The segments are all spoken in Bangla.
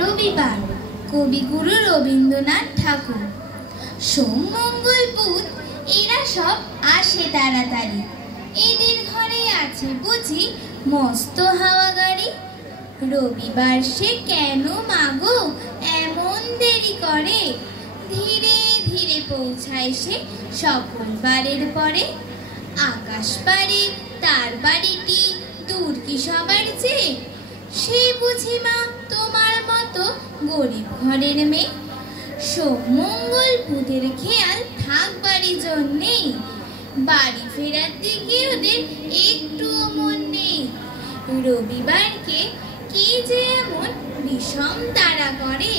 রবিবার, কবিগুরু রবীন্দ্রনাথ ঠাকুর। সোম, মঙ্গল, বুধ এরা সব আসে তাড়াতাড়ি, এদের ঘরে আছে বুঝি মস্ত হাওয়া গাড়ি। রবিবার সে কেন মাগো এমন দেরি করে, ধীরে ধীরে পৌঁছায় সে সকল বারের পরে। আকাশ পারে তার বাড়িটি দূর কি সবার চেয়ে, সে বুঝি মা তোমার মতো গরিব ঘরের মেয়ে। সোম, মঙ্গল, বুধের খেয়াল থাকবারই জন্যে, বাড়ি ফেরার দিকে ওদের একটুও মন নেই। রবিবারকে কি যে এমন বিষম তাড়া করে,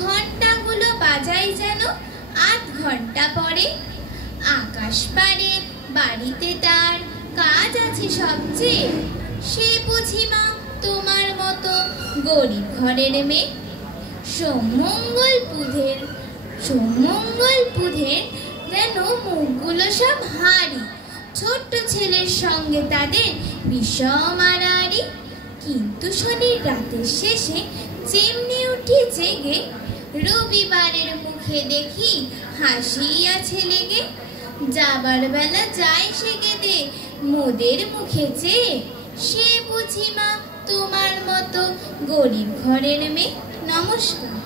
ঘন্টাগুলো বাজায় যেন ৮ ঘন্টা পরে। আকাশ পারে বাড়িতে তার কাজ আছে সবচেয়ে, সে বুঝি মা তোমার মতো গরিব ঘরের মেয়ে। সোম, মঙ্গল, বুধের যেন মুখগুলো সব হাঁড়ি, ছোট্ট ছেলের সঙ্গে তাদের বিষম আড়াআড়ি। কিন্তু শনির রাতের শেষে যেমনি উঠি জেগে, রবিবারের মুখে দেখি হাসি আছে লেগে। যাবার বেলা যায় সে কেঁদে মোদের মুখে চেয়ে, সে বুঝি মা তোমার মতো গরিব ঘরের মেয়ে। নমস্কার।